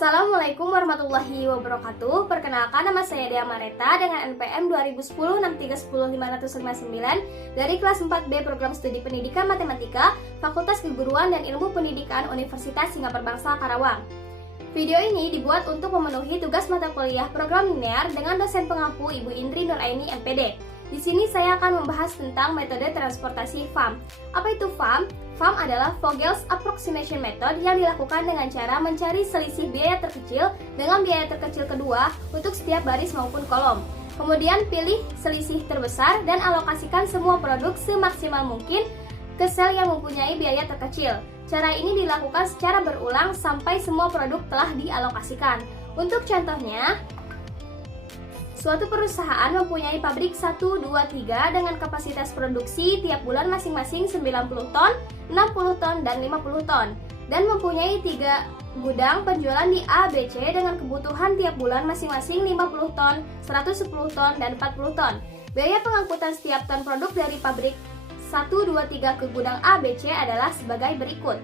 Assalamualaikum warahmatullahi wabarakatuh. Perkenalkan, nama saya Dea Mareta dengan NPM 2010-630-559 dari kelas 4B Program Studi Pendidikan Matematika, Fakultas Keguruan dan Ilmu Pendidikan Universitas Singapura Bangsa Karawang. Video ini dibuat untuk memenuhi tugas mata kuliah program linear dengan dosen pengampu Ibu Indri Nuraini MPD. Di sini saya akan membahas tentang metode transportasi FAM. Apa itu FAM? FAM adalah Vogel's Approximation Method yang dilakukan dengan cara mencari selisih biaya terkecil dengan biaya terkecil kedua untuk setiap baris maupun kolom. Kemudian pilih selisih terbesar dan alokasikan semua produk semaksimal mungkin ke sel yang mempunyai biaya terkecil. Cara ini dilakukan secara berulang sampai semua produk telah dialokasikan. Untuk contohnya, suatu perusahaan mempunyai pabrik 1, 2, 3 dengan kapasitas produksi tiap bulan masing-masing 90 ton, 60 ton, dan 50 ton, dan mempunyai 3 gudang penjualan di A, B, C dengan kebutuhan tiap bulan masing-masing 50 ton, 110 ton, dan 40 ton. Biaya pengangkutan setiap ton produk dari pabrik 1, 2, 3 ke gudang A, B, C adalah sebagai berikut.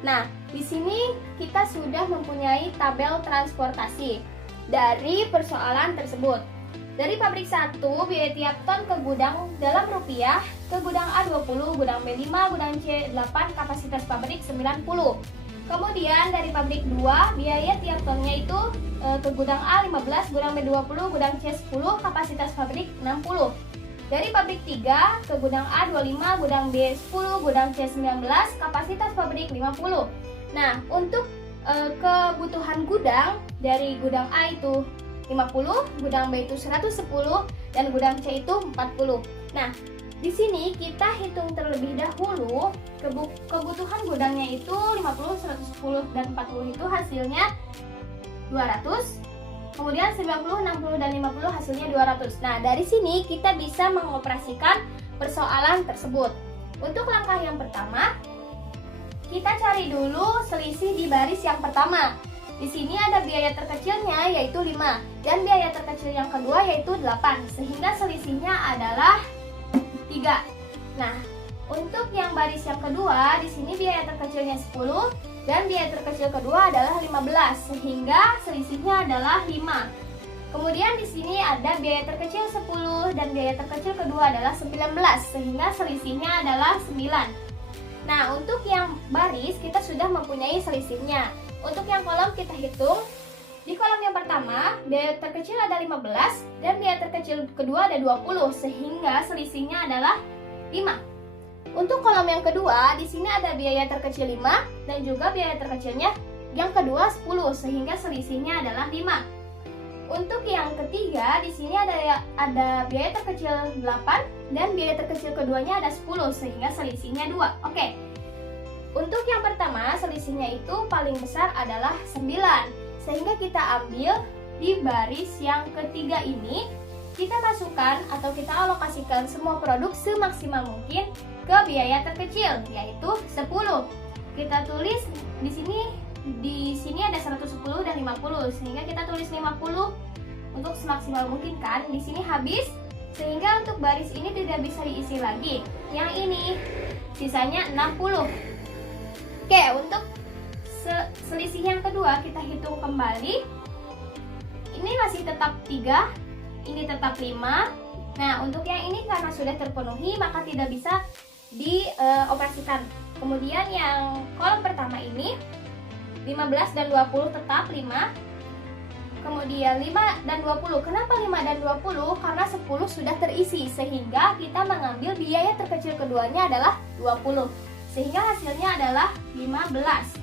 Nah, di sini kita sudah mempunyai tabel transportasi dari persoalan tersebut. Dari pabrik 1, biaya tiap ton ke gudang dalam rupiah, ke gudang A 20, gudang B 5, gudang C 8, kapasitas pabrik 90. Kemudian dari pabrik 2, biaya tiap tonnya itu ke gudang A 15, gudang B 20, gudang C 10, kapasitas pabrik 60. Dari pabrik 3 ke gudang A 25, gudang B 10, gudang C 19, kapasitas pabrik 50. Nah, untuk kebutuhan gudang dari gudang A itu 50, gudang B itu 110, dan gudang C itu 40. Nah, di sini kita hitung terlebih dahulu kebutuhan gudangnya itu 50, 110, dan 40 itu hasilnya 200. Kemudian 90, 60, dan 50 hasilnya 200. Nah, dari sini kita bisa mengoperasikan persoalan tersebut. Untuk langkah yang pertama, kita cari dulu selisih di baris yang pertama. Di sini ada biaya terkecilnya yaitu 5 dan biaya terkecil yang kedua yaitu 8, sehingga selisihnya adalah 3. Nah, untuk yang baris yang kedua, di sini biaya terkecilnya 10 dan biaya terkecil kedua adalah 15, sehingga selisihnya adalah 5. Kemudian di sini ada biaya terkecil 10 dan biaya terkecil kedua adalah 19, sehingga selisihnya adalah 9. Nah, untuk yang baris kita sudah mempunyai selisihnya. Untuk yang kolom kita hitung. Di kolom yang pertama, biaya terkecil ada 15 dan biaya terkecil kedua ada 20, sehingga selisihnya adalah 5. Untuk kolom yang kedua, di sini ada biaya terkecil 5 dan juga biaya terkecilnya yang kedua 10, sehingga selisihnya adalah 5. Untuk yang ketiga, di sini ada biaya terkecil 8 dan biaya terkecil keduanya ada 10, sehingga selisihnya 2. Oke. Untuk yang pertama, selisihnya itu paling besar adalah 9, sehingga kita ambil di baris yang ketiga ini, kita masukkan atau kita alokasikan semua produk semaksimal mungkin ke biaya terkecil, yaitu 10. Kita tulis di sini ada 110 dan 50, sehingga kita tulis 50 untuk semaksimal mungkin kan. Di sini habis, sehingga untuk baris ini tidak bisa diisi lagi. Yang ini sisanya 60. Oke, untuk selisih yang kedua kita hitung kembali. Ini masih tetap 3, ini tetap 5. Nah, untuk yang ini karena sudah terpenuhi maka tidak bisa dioperasikan. Kemudian yang kolom pertama ini 15 dan 20 tetap 5. Kemudian 5 dan 20. Kenapa 5 dan 20? Karena 10 sudah terisi, sehingga kita mengambil biaya terkecil keduanya adalah 20. Sehingga hasilnya adalah 15.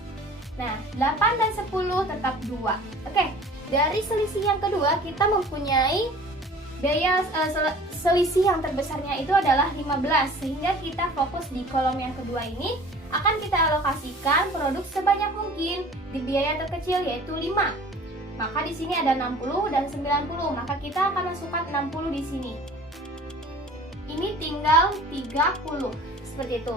Nah, 8 dan 10 tetap 2. Oke, dari selisih yang kedua kita mempunyai biaya selisih yang terbesarnya itu adalah 15, sehingga kita fokus di kolom yang kedua ini akan kita alokasikan produk sebanyak mungkin di biaya terkecil yaitu 5. Maka di sini ada 60 dan 90, maka kita akan masukkan 60 di sini. Ini tinggal 30, seperti itu.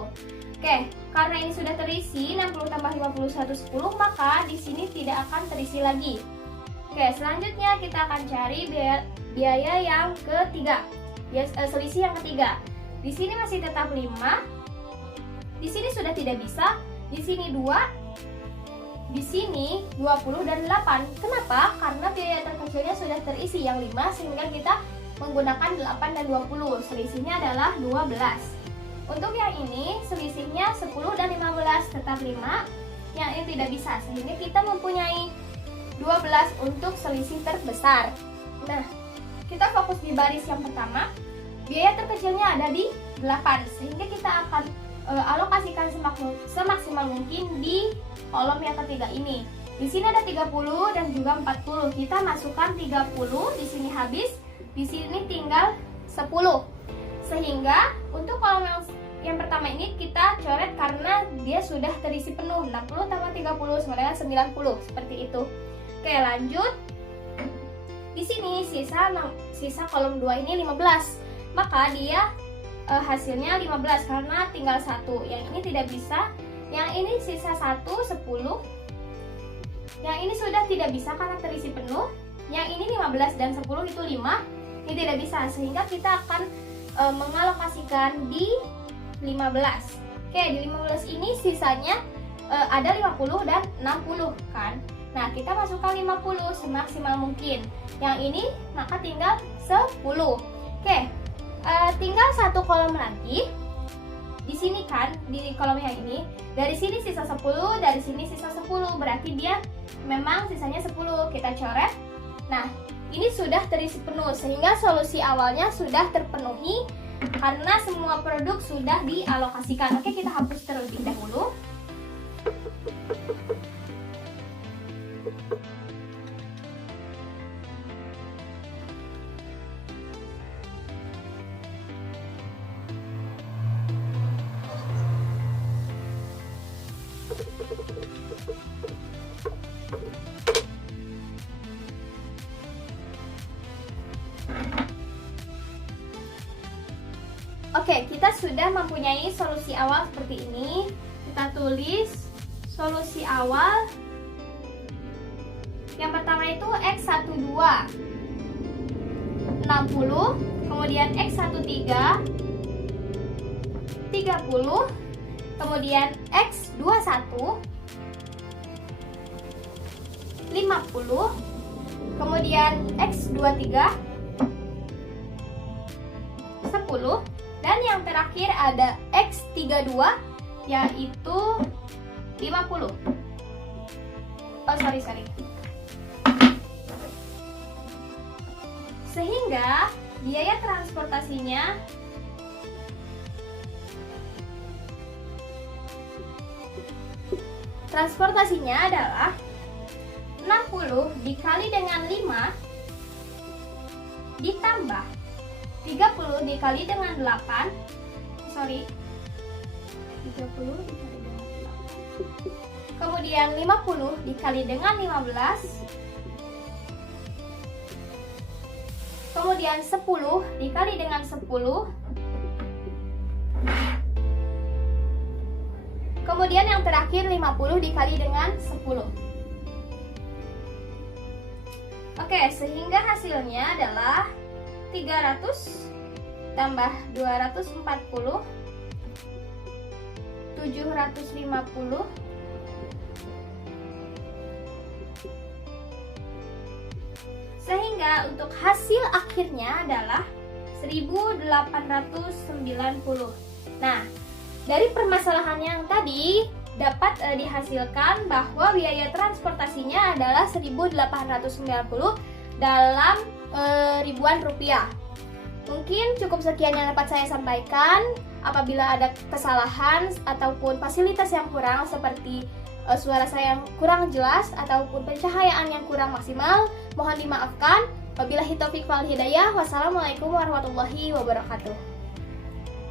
Oke, karena ini sudah terisi 60 tambah 50 110, maka di sini tidak akan terisi lagi. Oke, selanjutnya kita akan cari biaya yang ketiga. Selisih yang ketiga. Di sini masih tetap 5. Di sini sudah tidak bisa. Di sini 2 Di sini 20 dan 8. Kenapa? Karena biaya terkecilnya sudah terisi yang 5 sehingga kita menggunakan 8 dan 20. Selisihnya adalah 12. Untuk yang ini selisihnya 10 dan 15 tetap 5. Yang ini tidak bisa sehingga kita mempunyai 12 untuk selisih terbesar. Nah, kita fokus di baris yang pertama. Biaya terkecilnya ada di 8 sehingga kita akan alokasikan semaksimal mungkin di kolom yang ketiga ini. Di sini ada 30 dan juga 40. Kita masukkan 30, di sini habis, di sini tinggal 10. Sehingga untuk kolom yang pertama ini kita coret karena dia sudah terisi penuh. 60 tambah 30 sama dengan 90, seperti itu. Oke, lanjut. Di sini sisa kolom 2 ini 15. Maka dia hasilnya 15 karena tinggal 1. Yang ini tidak bisa. Yang ini sisa 1, 10. Yang ini sudah tidak bisa karena terisi penuh. Yang ini 15 dan 10 itu 5. Ini tidak bisa sehingga kita akan mengalokasikan di 15. Oke, di 15 ini sisanya ada 50 dan 60 kan. Nah, kita masukkan 50 semaksimal mungkin. Yang ini maka tinggal 10. Oke. Tinggal satu kolom lagi. Di sini kan, di kolom yang ini, dari sini sisa 10, dari sini sisa 10. Berarti dia memang sisanya 10. Kita coret. Nah, ini sudah terisi penuh sehingga solusi awalnya sudah terpenuhi karena semua produk sudah dialokasikan. Oke, kita hapus terlebih dahulu. Oke, kita sudah mempunyai solusi awal seperti ini. Kita tulis solusi awal. Yang pertama itu X12 60, kemudian X13 30, kemudian X21 50, kemudian X23 10, dan yang terakhir ada X32 yaitu 50. Oh, sorry. Sehingga biaya transportasinya adalah 60 dikali dengan 5 ditambah 30 dikali dengan 8. 30 dikali dengan 8. Kemudian 50 dikali dengan 15. Kemudian 10 dikali dengan 10. Kemudian yang terakhir 50 dikali dengan 10. Oke, sehingga hasilnya adalah 300 tambah 240 750 sehingga untuk hasil akhirnya adalah 1890. Nah, dari permasalahan yang tadi dapat dihasilkan bahwa biaya transportasinya adalah 1890 dalam ribuan rupiah. Mungkin cukup sekian yang dapat saya sampaikan. Apabila ada kesalahan ataupun fasilitas yang kurang seperti suara saya yang kurang jelas ataupun pencahayaan yang kurang maksimal, mohon dimaafkan. Wabillahi taufiq wal hidayah. Wassalamualaikum warahmatullahi wabarakatuh.